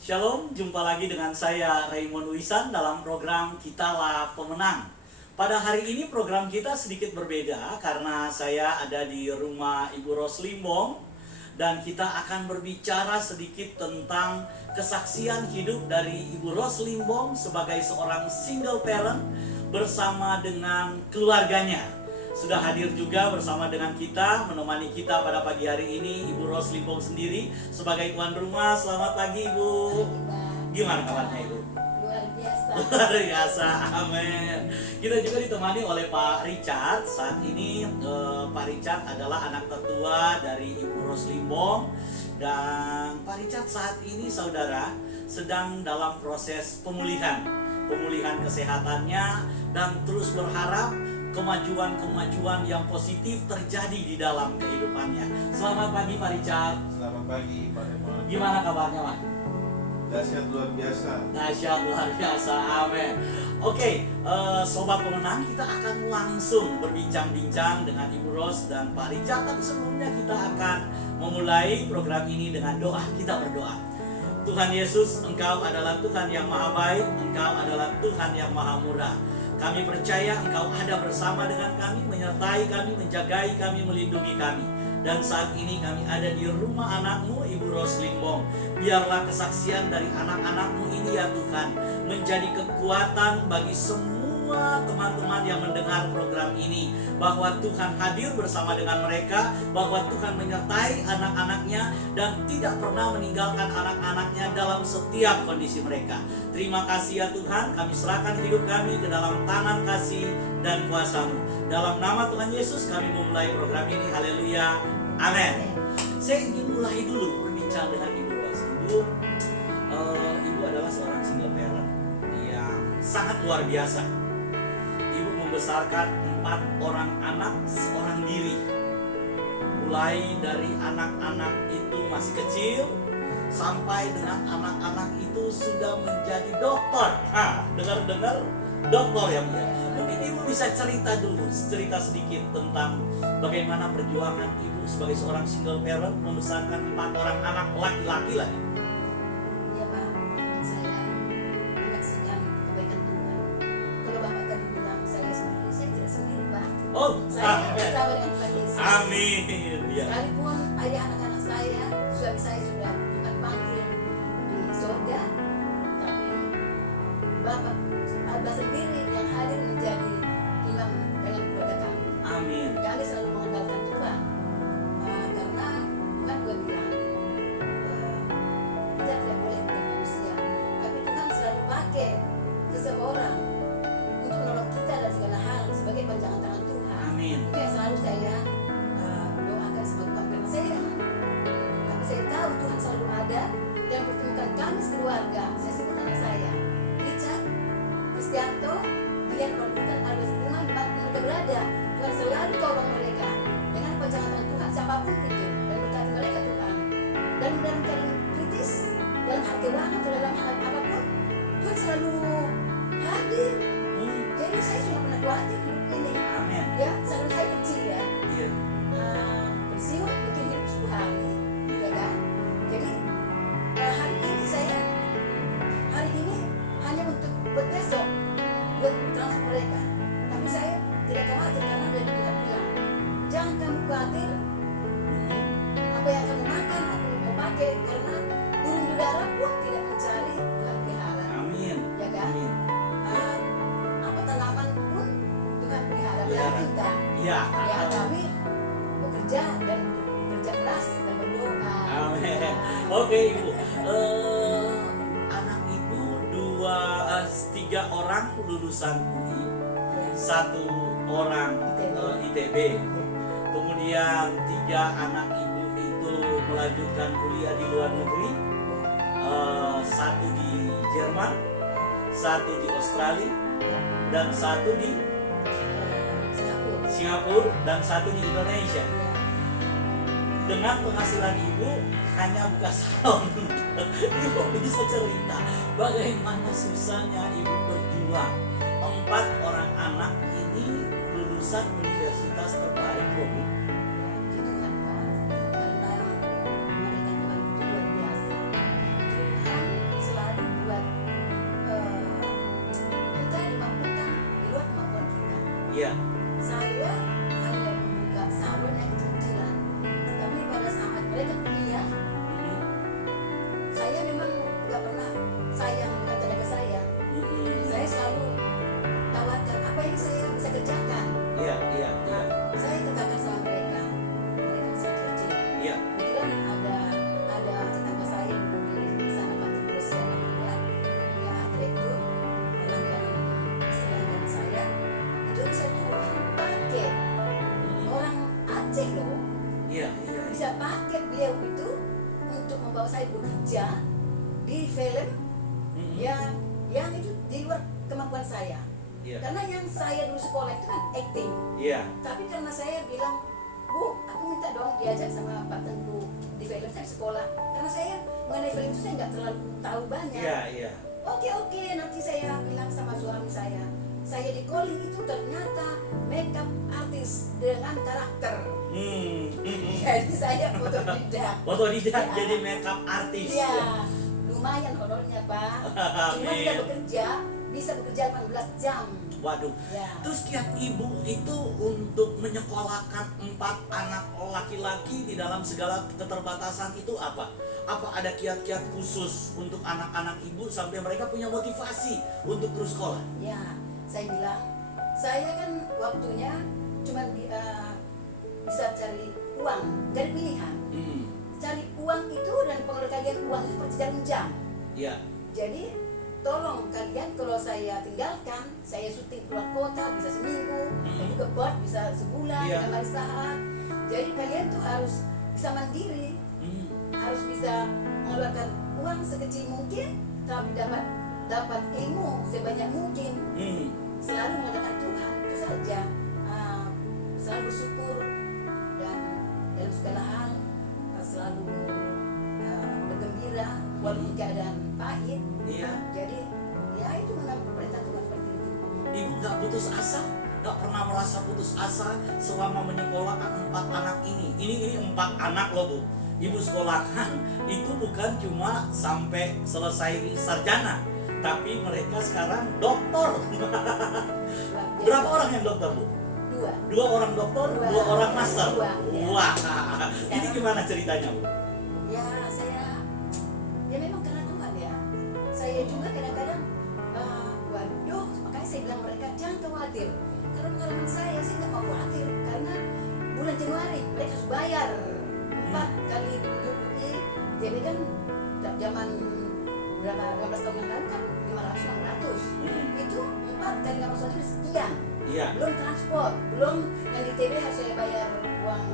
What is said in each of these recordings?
Shalom, jumpa lagi dengan saya Raymond Wisan dalam program Kitalah Pemenang. Pada hari ini program kita sedikit berbeda karena saya ada di rumah Ibu Ros Limbong dan kita akan berbicara sedikit tentang kesaksian hidup dari Ibu Ros Limbong sebagai seorang single parent bersama dengan keluarganya. Sudah hadir juga bersama dengan kita, menemani kita pada pagi hari ini Ibu Ros Limbong sendiri sebagai tuan rumah. Selamat pagi Ibu. Gimana kabarnya Ibu? Luar biasa. Luar biasa, amin. Kita juga ditemani oleh Pak Richard. Saat ini Pak Richard adalah anak tertua dari Ibu Ros Limbong. Dan Pak Richard saat ini saudara sedang dalam proses pemulihan kesehatannya dan terus berharap kemajuan yang positif terjadi di dalam kehidupannya. Selamat pagi Pak Richard. Selamat pagi Pak Raymond. Gimana kabarnya Pak? Dahsyat luar biasa. Dahsyat luar biasa, amin. Oke, Sobat Pemenang, kita akan langsung berbincang-bincang dengan Ibu Ros dan Pak Richard. Tapi sebelumnya kita akan memulai program ini dengan doa. Kita berdoa. Tuhan Yesus, Engkau adalah Tuhan yang maha baik, Engkau adalah Tuhan yang maha murah. Kami percaya Engkau ada bersama dengan kami, menyertai kami, menjagai kami, melindungi kami. Dan saat ini kami ada di rumah anakmu Ibu Ros Limbong. Biarlah kesaksian dari anak-anakmu ini ya Tuhan menjadi kekuatan bagi semua teman-teman yang mendengar program ini, bahwa Tuhan hadir bersama dengan mereka, bahwa Tuhan menyertai anak-anaknya dan tidak pernah meninggalkan anak-anaknya dalam setiap kondisi mereka. Terima kasih ya Tuhan, kami serahkan hidup kami ke dalam tangan kasih dan kuasa-Mu. Dalam nama Tuhan Yesus kami memulai program ini. Haleluya, amin. Saya ingin mulai dulu berbincang dengan Ibu Ros. Ibu adalah seorang single parent yang sangat luar biasa. Ibu membesarkan 4 orang anak seorang diri. Mulai dari anak-anak itu masih kecil sampai dengan anak-anak itu sudah menjadi dokter. Dengar-dengar dokter ya Bu. Mungkin Ibu bisa cerita sedikit tentang bagaimana perjuangan Ibu sebagai seorang single parent membesarkan 4 orang anak laki-laki lah. Ya Pak, saya menyaksikan kebaikan Tuhan. Kalau Bapak tadi bilang saya tidak sendiri Pak. Oh, Saya amin. bersama dengan Tuhan Yesus. Amin. Ya. Sekalipun ayah anak-anak saya, suami saya sudah Tuhan panggil di surga, tapi Bapak ada sendiri yang hadir menjadi imam dalam keluarga kami. Amin. Kami selalu mengandalkan Tuhan, karena Tuhan juga bilang kita tidak boleh menjadi manusia, tapi Tuhan selalu pakai seseorang untuk menolong kita dalam segala hal sebagai panjangan tangan Tuhan. Amin. Itu yang selalu saya doakan sama Tuhan, karena saya tidak mampu, tapi saya tahu Tuhan selalu ada dan pertemukan kami sekeluarga. Saya sebut anak saya Richard, Kristianto, Dian, Perbutan, Albert, Bunga, dimanapun mereka berada, Tuhan selalu tolong mereka dengan panjangan tangan Tuhan siapapun itu, dan berkati mereka Tuhan. Dan dalam keadaan kritis, dalam hal keuangan atau dalam hal apapun, Tuhan selalu hadir. Jadi saya sudah pernah khawatir hidup ini. Amin. Ya, saat saya kecil ya, Iya. bersiul mungkin hidup 10 hari, ya kan? Jadi hari ini hanya untuk buat besok, buat transfer mereka. Tapi saya tidak khawatir karena dari Tuhan bilang, jangan kamu khawatir apa yang kamu makan, apa yang kamu pakai, karena burung di udara pun tidak mencari Tuhan pelihara, Amin. ya kan? Amin. Apa tanaman pun Tuhan pelihara. Pelihara. Dan kita, Iya. ya kami bekerja dan bekerja keras dan berdoa. Amin. Ya. Oke Ibu. Anak Ibu 3 orang lulusan UI, 1 orang ITB. Kemudian 3 anak Ibu itu melanjutkan kuliah di luar negeri. 1 di Jerman, 1 di Australia, dan 1 di Singapura, dan 1 di Indonesia. Dengan penghasilan Ibu hanya buka salon, Ibu bisa cerita bagaimana susahnya Ibu berjuang. 4 orang anak ini lulusan universitas terbaik Bu. Itu kan Pak, karena mereka Tuhan itu luar biasa. Tuhan Iya. Saya hanya membuka salon yang kecil-kecilan. Tapi pada saat mereka kuliah, Mm-mm. saya memang nggak pernah sayang dengan tenaga saya. Mm-mm. Saya selalu tawarkan apa yang saya bisa kerjakan. Iya, iya, iya. Saya katakan sama mereka masih kecil. Iya. Kebetulan ada tetangga saya dulu di sana Pak Berusia namanya, dia arsitektur, langganan langganan saya. Itu bisa Tuhan pakai orang Aceh loh, Iya, iya. bisa pakai beliau itu untuk membawa saya bekerja di film Mm-mm. yang itu di luar kemampuan saya. Iya. Karena yang saya dulu sekolah itu kan acting. Iya. Tapi karena saya bilang, Bu, aku minta dong diajak sama Pak Tengku di film saya di sekolah. Karena saya mengenai film itu saya nggak terlalu tahu banyak. Iya, iya. Oke, nanti saya bilang sama suami saya di calling itu ternyata makeup artis dengan karakter. Jadi saya otodidak. Otodidak Ya. jadi makeup artis. Iya, lumayan honornya Pak. Cuma Amin. kita bekerja, bisa bekerja 18 jam. Waduh. Ya. Terus kiat ibu itu untuk menyekolahkan 4 anak laki-laki di dalam segala keterbatasan itu apa? Apa ada kiat-kiat khusus untuk anak-anak ibu sampai mereka punya motivasi untuk terus sekolah? Ya, saya bilang, saya kan waktunya cuma bisa cari uang, cari pilihan. Cari uang itu dan pengeluaran kalian uang itu seperti jarum jam. Iya. Jadi tolong kalian kalau saya tinggalkan, saya syuting keluar kota bisa seminggu, lalu ke Bot bisa sebulan, Iya. dengan istirahat. Jadi kalian tuh harus bisa mandiri, harus bisa mengeluarkan uang sekecil mungkin, tapi dapat ilmu sebanyak mungkin. Selalu mengandalkan Tuhan itu saja. Selalu bersyukur dan dalam segala hal selalu bergembira walaupun keadaan pahit. Iya. Jadi ya itu menang perintah Tuhan seperti itu. Ibu nggak putus asa, nggak pernah merasa putus asa selama menyekolahkan 4 anak ini. Ini 4 anak loh Bu. Ibu sekolahkan itu bukan cuma sampai selesai sarjana, tapi mereka sekarang doktor. Luar biasa. Berapa orang yang dokter Bu? 2. 2 orang dokter, 2 Dua. orang master. 2, ya. Wah, ini gimana ceritanya Bu? Ya ya memang karena Tuhan ya. Saya juga kadang-kadang waduh, makanya saya bilang mereka jangan khawatir. Karena pengalaman saya nggak mau khawatir karena bulan Januari mereka harus bayar 4 kali UI. Jadi kan zaman berapa 15 tahun yang lalu kan 500-600. Itu 4 kali 600 itu sekian. Iya. Belum transport, belum yang di TV harus saya bayar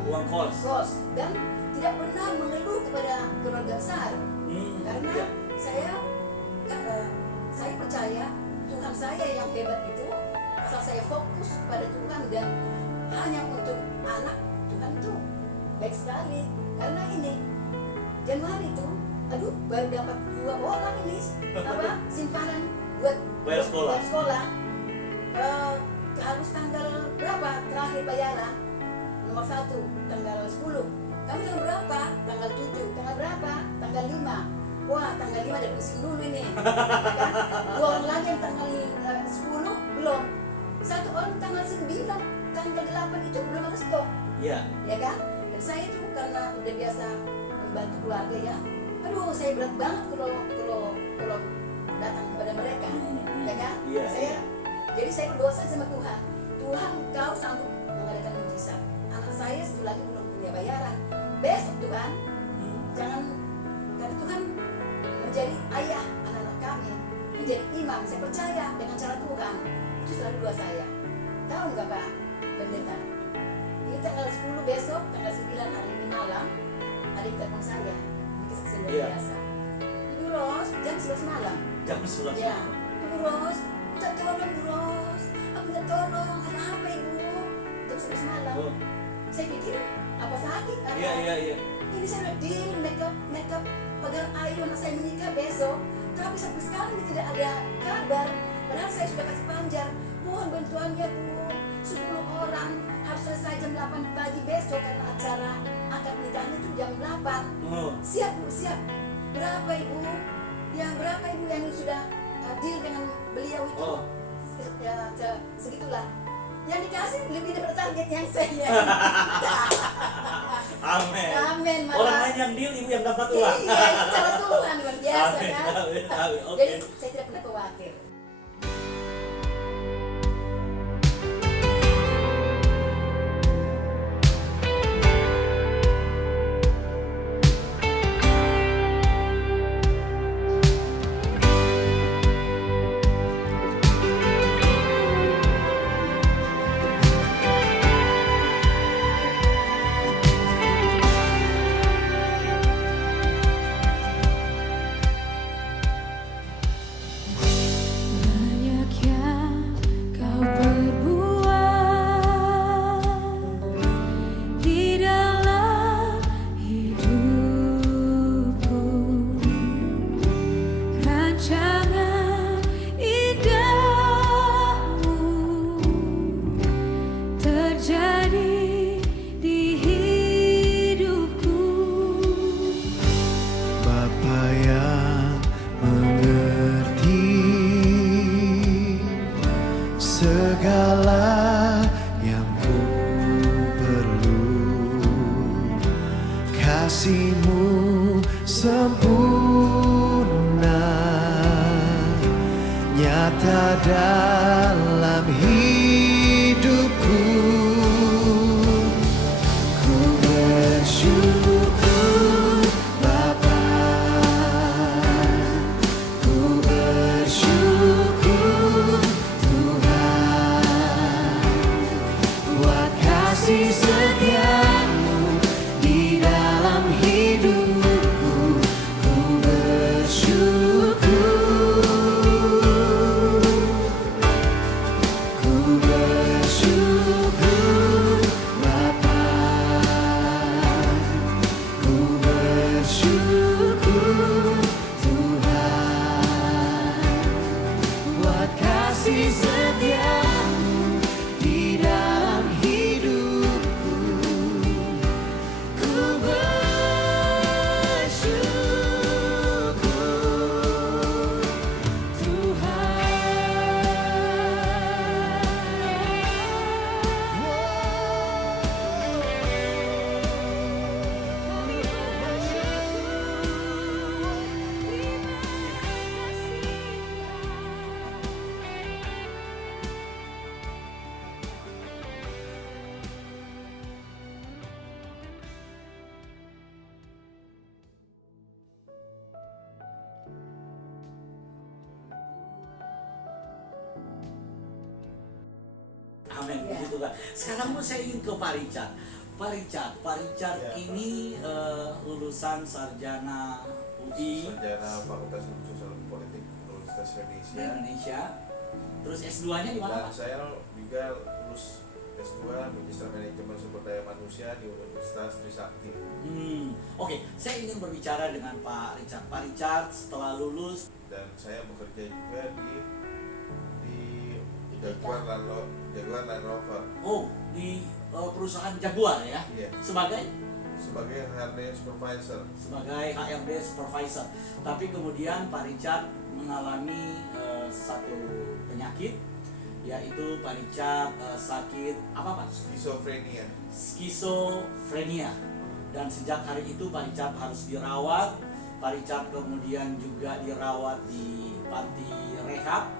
Uang kos. dan tidak pernah mengeluh kepada keluarga besar. Karena Iya. saya percaya Tuhan saya yang hebat itu, asal saya fokus pada Tuhan dan hanya untuk anak, Tuhan itu baik sekali. Karena ini Januari itu, aduh baru dapat 2 orang ini simpanan buat Bayar sekolah. buat sekolah. Harus tanggal berapa terakhir bayaran? Nomor 1 tanggal 10. Kamu tanggal berapa? Tanggal 7. Tanggal berapa? Tanggal 5. Wah, tanggal 5 ada pusing dulu ini. Kan? 2 orang lagi yang tanggal 10 belum. 1 orang tanggal 9, tanggal 8 itu belum ada stok. Iya. Ya kan? Dan saya itu karena udah biasa membantu keluarga ya. Aduh, saya berat banget kalau datang kepada mereka. Ya kan? Iya. Jadi saya berdoa sama Tuhan. Tuhan, Engkau sanggup mengadakan mujizat. Anak saya satu lagi belum punya bayaran. Besok Tuhan, jangan kata Tuhan menjadi ayah anak-anak kami, menjadi imam. Saya percaya dengan cara Tuhan. Itu selalu doa saya. Tahu nggak Pak Pendeta? Ini tanggal 10 besok, tanggal 9 hari ini malam, ada yang telepon saya. Ini kesaksian luar Iya. biasa. Ibu Ros, jam 11 malam. Jam 11. Ya, Ibu Ros, minta tolong Bu Ros. Aku minta tolong, ada apa Ibu? Jam 11 malam. Oh. Saya pikir apa sakit? Apa? Iya. Ini saya udah deal makeup pagar ayu anak saya menikah besok. Tapi sampai sekarang ini tidak ada kabar. Padahal saya sudah kasih panjar. Mohon bantuannya Bu. 10 orang harus selesai jam 8 pagi besok karena acara akad nikahnya itu jam 8. Oh. Siap Bu, siap. Berapa Ibu? Ya berapa Ibu yang sudah deal dengan beliau itu? Oh. Ya, segitulah. Yang dikasih lebih dari target yang saya. Amin. Amin. Orang lain yang deal, ibu yang dapat uang. Iya, itu cara Tuhan luar biasa Amin, kan. amin, amin. Oke. Jadi saya tidak pernah khawatir. Banyak yang kau perbuat di dalam hidupku, rancangan indahmu terjadi di hidupku. Bapa yang mengerti segala yang ku perlu, kasih-Mu sempurna nyata dalam hidupku. Ku bersyukur Bapa, ku bersyukur Tuhan, buat kasih setia-Mu di dalam hidupku. Ku bersyukur, ku bersyukur Bapa, ku bersyukur Tuhan, buat kasih setia-Mu di dalam hidupku. Ku bersyukur Amin, Ya. puji Tuhan. Sekarang pun saya ingin ke Pak Richard. Pak Richard Ya. ini lulusan sarjana UI Sarjana Fakultas Ilmu Sosial dan Politik Universitas di Indonesia. Indonesia. Terus S2-nya di mana, Dan Pak? saya juga lulus S2 Magister Manajemen Sumber Daya Manusia di Universitas Trisakti. Oke, saya ingin berbicara dengan Pak Richard. Pak Richard setelah lulus, Dan saya bekerja juga di Jaguar Land Rover. di perusahaan Jaguar ya, Iya, sebagai sebagai HRD Supervisor. HRD supervisor. Tapi kemudian Pak Richard mengalami satu penyakit, yaitu Pak Richard sakit apa, Pak? Skizofrenia. Dan sejak hari itu Pak Richard harus dirawat. Pak Richard kemudian juga dirawat di panti rehab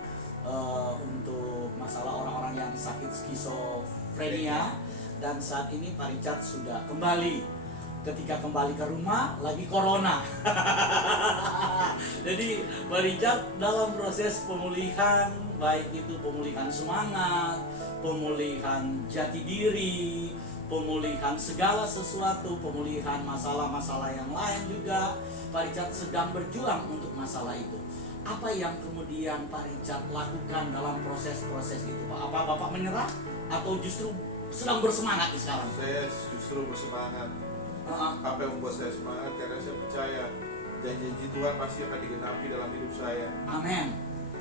untuk masalah orang-orang yang sakit skizofrenia. Dan saat ini Pak Richard sudah kembali. Ketika kembali ke rumah lagi corona. Jadi Pak Richard dalam proses pemulihan, baik itu pemulihan semangat, pemulihan jati diri, pemulihan segala sesuatu, pemulihan masalah-masalah yang lain juga, Pak Richard sedang berjuang untuk masalah itu. Apa yang kemudian Pak Richard lakukan dalam proses-proses itu, Pak? Apa Bapak menyerah atau justru sedang bersemangat di sekarang? Saya justru bersemangat. Apa yang membuat saya semangat? Karena saya percaya janji-janji Tuhan pasti akan digenapi dalam hidup saya. Amin,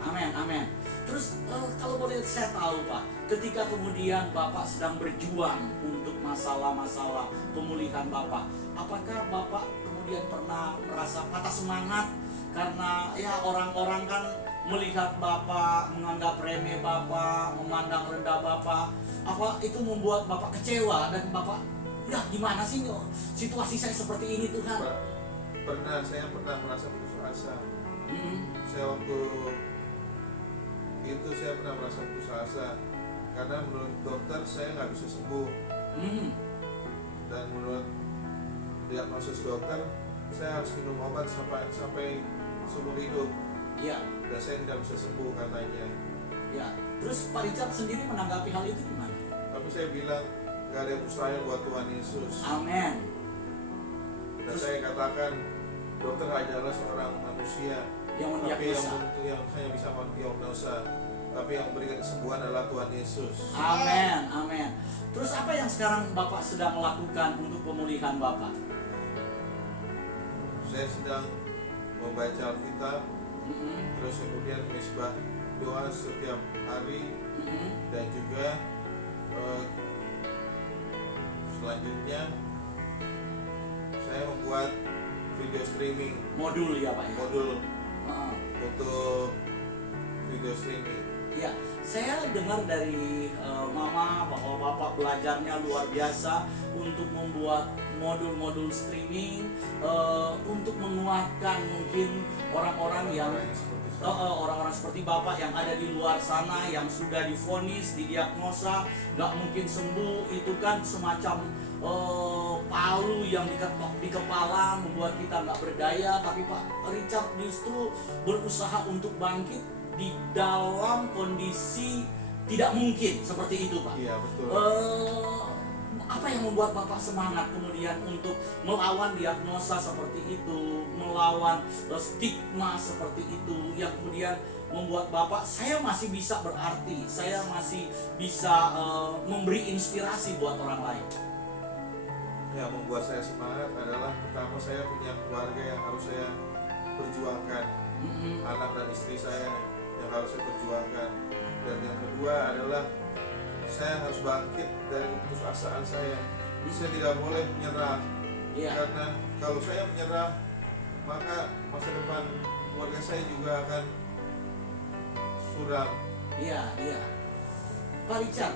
amin, amin. Terus kalau boleh saya tahu, Pak, ketika kemudian Bapak sedang berjuang untuk masalah-masalah pemulihan Bapak, apakah Bapak kemudian pernah merasa patah semangat karena ya orang-orang kan melihat Bapak, menganggap remeh Bapak, memandang rendah Bapak, apa itu membuat Bapak kecewa dan Bapak, ya gimana sih situasi saya seperti ini Tuhan? Saya pernah merasa putus asa. Mm-mm. Saya waktu itu saya pernah merasa putus asa karena menurut dokter saya nggak bisa sembuh, Mm. dan menurut diagnosis dokter saya harus minum obat sampai seumur hidup, Ya, dan saya tidak bisa sembuh katanya. ya. Terus Pak Richard sendiri menanggapi hal itu gimana? Tapi saya bilang nggak ada yang mustahil buat Tuhan Yesus. Amin. Dan saya katakan dokter hanyalah seorang manusia, Yang tapi mendiagnosa. yang hanya bisa mendiagnosa, tapi yang memberikan kesembuhan adalah Tuhan Yesus. Amin, amin. Terus apa yang sekarang Bapak sedang melakukan untuk pemulihan Bapak? Saya sedang membaca Alkitab, Mm-mm. terus kemudian mesbah doa setiap hari, Mm-mm. dan juga selanjutnya saya membuat video streaming, Modul ya Pak ya? modul Heeh. untuk video streaming. Ya, saya dengar dari Mama bahwa Bapak belajarnya luar biasa untuk membuat modul-modul streaming untuk menguatkan mungkin orang-orang yang Seperti saya. orang-orang seperti Bapak yang ada di luar sana yang sudah divonis, didiagnosa, nggak mungkin sembuh. Itu kan semacam palu yang diketok di kepala membuat kita nggak berdaya. Tapi Pak Richard justru berusaha untuk bangkit di dalam kondisi tidak mungkin seperti itu Pak. Iya betul. Apa yang membuat Bapak semangat kemudian untuk melawan diagnosa seperti itu, melawan stigma seperti itu, yang kemudian membuat Bapak, saya masih bisa berarti, saya masih bisa memberi inspirasi buat orang lain. Yang membuat saya semangat adalah pertama saya punya keluarga yang harus saya perjuangkan, Mm-mm. anak dan istri saya yang harus saya perjuangkan, dan yang kedua adalah saya harus bangkit dari keputusasaan saya. Saya tidak boleh menyerah, Iya. karena kalau saya menyerah maka masa depan keluarga saya juga akan suram. Iya, iya. Pak Richard,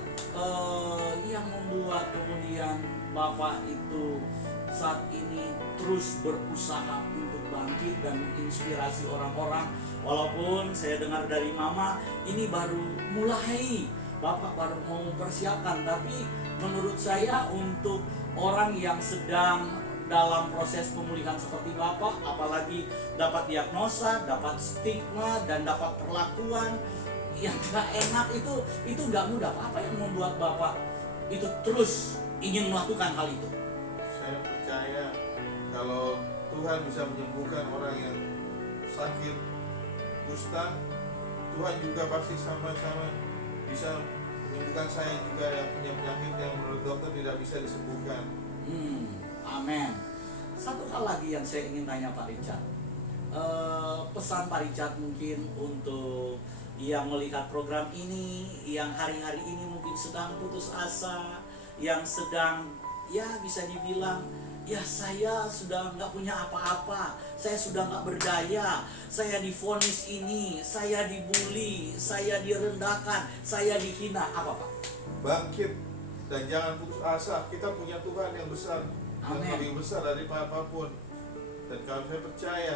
yang membuat kemudian Bapak itu saat ini terus berusaha untuk bangkit dan menginspirasi orang-orang, walaupun saya dengar dari Mama ini baru mulai, Bapak baru mau mempersiapkan, tapi menurut saya untuk orang yang sedang dalam proses pemulihan seperti Bapak, apalagi dapat diagnosa, dapat stigma, dan dapat perlakuan yang gak enak, itu gak mudah. Apa yang membuat Bapak itu terus ingin melakukan hal itu? Saya percaya kalau Tuhan bisa menyembuhkan orang yang sakit kusta, Tuhan juga pasti sama-sama bisa menyembuhkan saya juga yang punya penyakit yang menurut dokter tidak bisa disembuhkan. Amin. Satu hal lagi yang saya ingin tanya Pak Richard, pesan Pak Richard mungkin untuk yang melihat program ini, yang hari-hari ini mungkin sedang putus asa, yang sedang ya bisa dibilang ya saya sudah nggak punya apa-apa, saya sudah nggak berdaya, saya divonis ini, saya dibully, saya direndahkan, saya dihina, apa Pak? Bangkit dan jangan putus asa. Kita punya Tuhan yang besar, yang Amin. lebih besar dari apapun. Dan kalau saya percaya,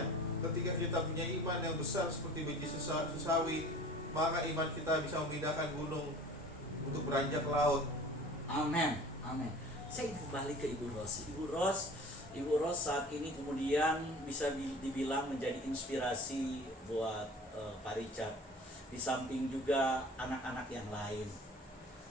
ketika kita punya iman yang besar seperti biji sesawi, maka iman kita bisa memindahkan gunung untuk beranjak ke laut. Amin, amin. Saya ingin kembali ke Ibu Ros. Ibu Ros saat ini kemudian bisa dibilang menjadi inspirasi buat Pak Richard. Di samping juga anak-anak yang lain.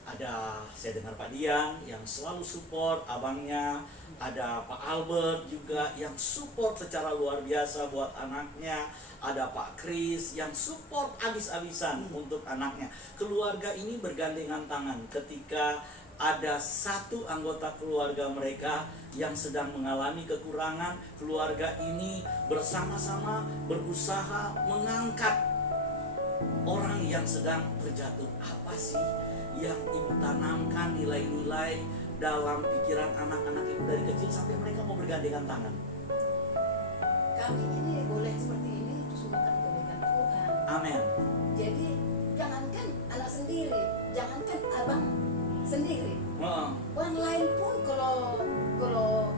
Ada, saya dengar Pak Dian yang selalu support abangnya. Ada Pak Albert juga yang support secara luar biasa buat anaknya. Ada Pak Kris yang support abis-abisan untuk anaknya. Keluarga ini bergandengan tangan ketika ada satu anggota keluarga mereka yang sedang mengalami kekurangan. Keluarga ini bersama-sama berusaha mengangkat orang yang sedang terjatuh. Apa sih yang Ibu tanamkan nilai-nilai dalam pikiran anak-anak Ibu dari kecil sampai mereka mau bergandengan tangan? Kami ini boleh seperti ini itu semua kan kebaikan Tuhan. Amin. Jadi jangankan anak sendiri, jangankan abang sendiri, Heeh. orang lain pun kalau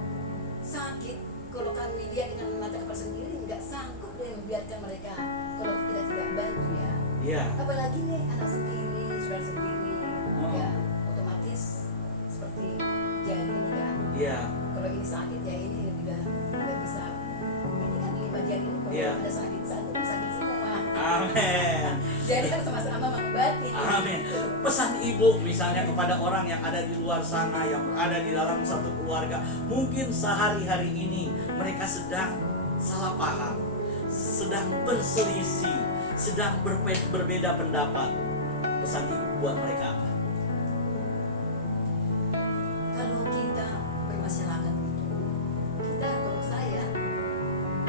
sakit, kalau kami lihat dengan mata kepala sendiri nggak sanggup dia membiarkan mereka kalau kita tidak bantu ya. Iya. Apalagi nih anak sendiri, saudara sendiri, Oh. ya otomatis seperti jari ini kan. Iya. Kalau ini sakit ya ini udah bisa. Ini kan 5 jari ini kalau Iya. ada sakit satu sakit semua. Amin. Jadi kan sama-sama mengobati. Amin. Pesan ibu misalnya kepada orang yang ada di luar sana, yang berada di dalam satu keluarga, mungkin sehari-hari ini mereka sedang salah paham, sedang berselisih, sedang berbeda pendapat. Pesan ibu buat mereka apa? Kalau kita bermasyarakat itu, kita kalau saya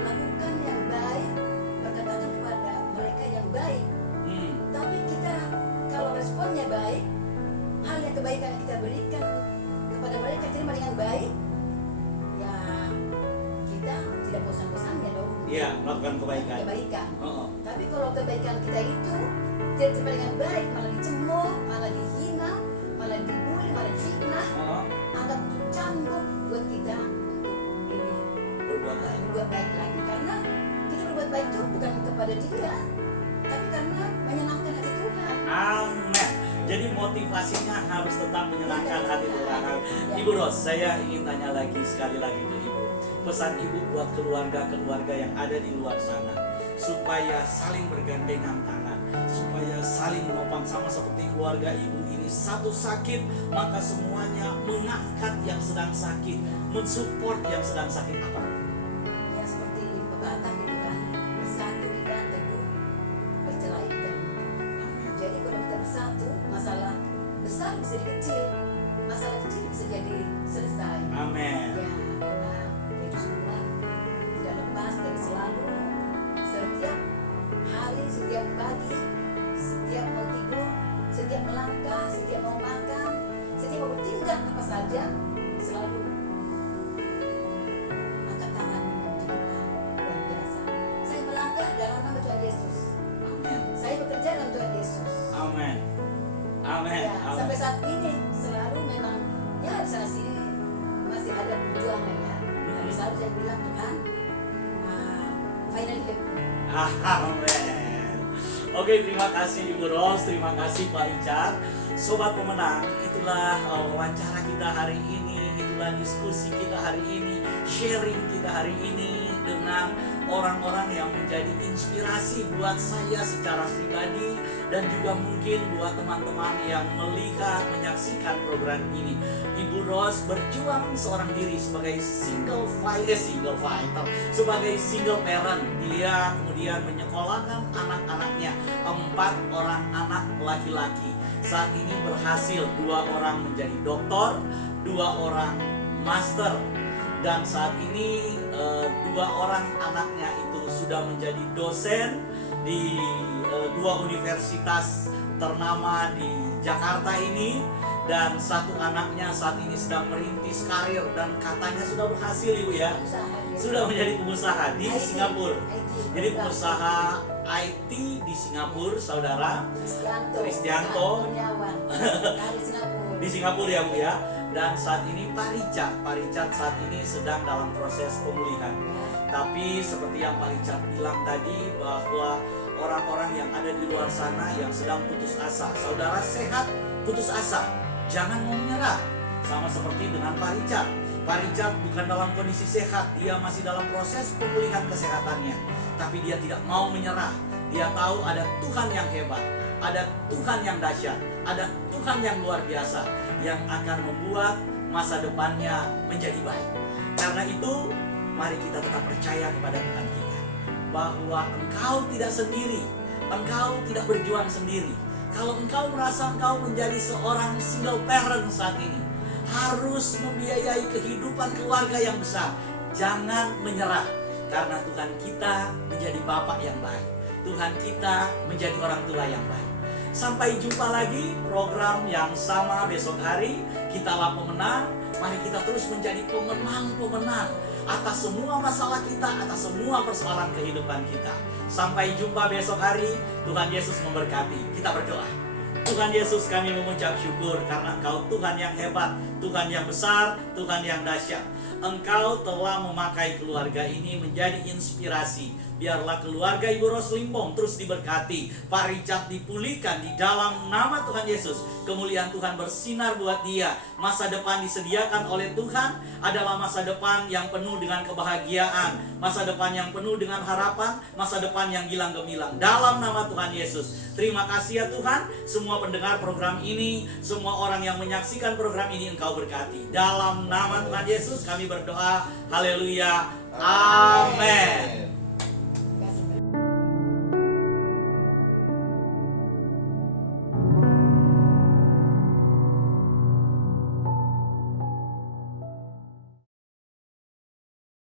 lakukan yang baik, berkatakan kepada mereka yang baik. Tapi kita kalau responnya baik, hal yang kebaikan yang kita berikan kepada mereka terima dengan baik, ya kita tidak bosan-bosannya dong. Iya, melakukan kebaikan. Kebaikan. Oh. Tapi kalau kebaikan kita itu tidak terima dengan baik, malah dicemooh, malah dihina, malah dibully, malah difitnah, Oh. anggap itu canggung buat kita untuk ini Berbuat baik. berbuat baik lagi. Karena kita berbuat baik itu bukan kepada dia, tapi karena menyenangkan hati Tuhan. Amin. Jadi motivasinya harus tetap menyenangkan hati Tuhan. Ibu Ros, saya ingin tanya lagi sekali lagi ke Ibu. Pesan Ibu buat keluarga-keluarga yang ada di luar sana, supaya saling bergandengan tangan, supaya saling menopang, sama seperti keluarga Ibu ini. Satu sakit, maka semuanya mengangkat yang sedang sakit, mensupport yang sedang sakit. Apa? Ya seperti pepatah gitu kan, bersatu kita teguh, bercerai kita. Jadi kalau kita bersatu, masalah besar bisa jadi kecil, masalah kecil bisa jadi selesai. Amin. Ya, karena itu semua tidak lepas dari selalu setiap hari, setiap pagi, setiap mau tidur, setiap melangkah, setiap mau makan, setiap mau bertindak apa saja, selalu angkat tangan memuji Tuhan luar biasa. Saya melangkah dalam nama Tuhan Yesus. Amin. Saya bekerja dalam Tuhan Yesus. Amin. Amin. Ya, Amin. sampai saat ini selalu memang ya di sana sini masih ada perjuangan ya. Tapi selalu saya bilang Tuhan, finally happy. Amin. Oke, terima kasih Ibu Ros, terima kasih Pak Richard. Sobat Pemenang, itulah wawancara kita hari ini, itulah diskusi kita hari ini, sharing kita hari ini dengan orang-orang yang menjadi inspirasi buat saya secara pribadi dan juga mungkin buat teman-teman yang melihat, menyaksikan program ini. Ibu Ros berjuang seorang diri sebagai single fighter, sebagai single parent. Dia kemudian menyekolahkan anak-anaknya, 4 orang anak laki-laki. Saat ini berhasil 2 orang menjadi doktor, 2 orang master, dan saat ini 2 orang anaknya itu sudah menjadi dosen di 2 universitas ternama di Jakarta ini, dan 1 anaknya saat ini sedang merintis karir dan katanya sudah berhasil Ibu ya, sudah menjadi pengusaha di Singapura. Jadi pengusaha IT di Singapura, saudara Kristianto. Di Singapura ya Bu ya. Dan saat ini Pak Richard saat ini sedang dalam proses pemulihan. Tapi seperti yang Pak Richard bilang tadi, bahwa orang-orang yang ada di luar sana yang sedang putus asa, saudara sehat putus asa, jangan mau menyerah. Sama seperti dengan Pak Richard. Pak Richard bukan dalam kondisi sehat, dia masih dalam proses pemulihan kesehatannya. Tapi dia tidak mau menyerah. Dia tahu ada Tuhan yang hebat, ada Tuhan yang dahsyat, ada Tuhan yang luar biasa, yang akan membuat masa depannya menjadi baik. Karena itu, mari kita tetap percaya kepada Tuhan kita, bahwa engkau tidak sendiri, engkau tidak berjuang sendiri. Kalau engkau merasa engkau menjadi seorang single parent saat ini, harus membiayai kehidupan keluarga yang besar, jangan menyerah. Karena Tuhan kita menjadi Bapa yang baik, Tuhan kita menjadi orang tua yang baik. Sampai jumpa lagi program yang sama besok hari. Kitalah pemenang. Mari kita terus menjadi pemenang-pemenang. atas semua masalah kita, atas semua persoalan kehidupan kita. Sampai jumpa besok hari. Tuhan Yesus memberkati. Kita berdoa. Tuhan Yesus, kami mengucap syukur karena Engkau Tuhan yang hebat, Tuhan yang besar, Tuhan yang dahsyat. Engkau telah memakai keluarga ini menjadi inspirasi. Biarlah keluarga Ibu Ros Limpong terus diberkati, Pak Richard dipulihkan di dalam nama Tuhan Yesus. Kemuliaan Tuhan bersinar buat dia. Masa depan disediakan oleh Tuhan adalah masa depan yang penuh dengan kebahagiaan, masa depan yang penuh dengan harapan, masa depan yang gilang gemilang. Dalam nama Tuhan Yesus. Terima kasih ya Tuhan. Semua pendengar program ini, semua orang yang menyaksikan program ini Engkau berkati. Dalam nama Tuhan Yesus kami berdoa. Haleluya. Amin.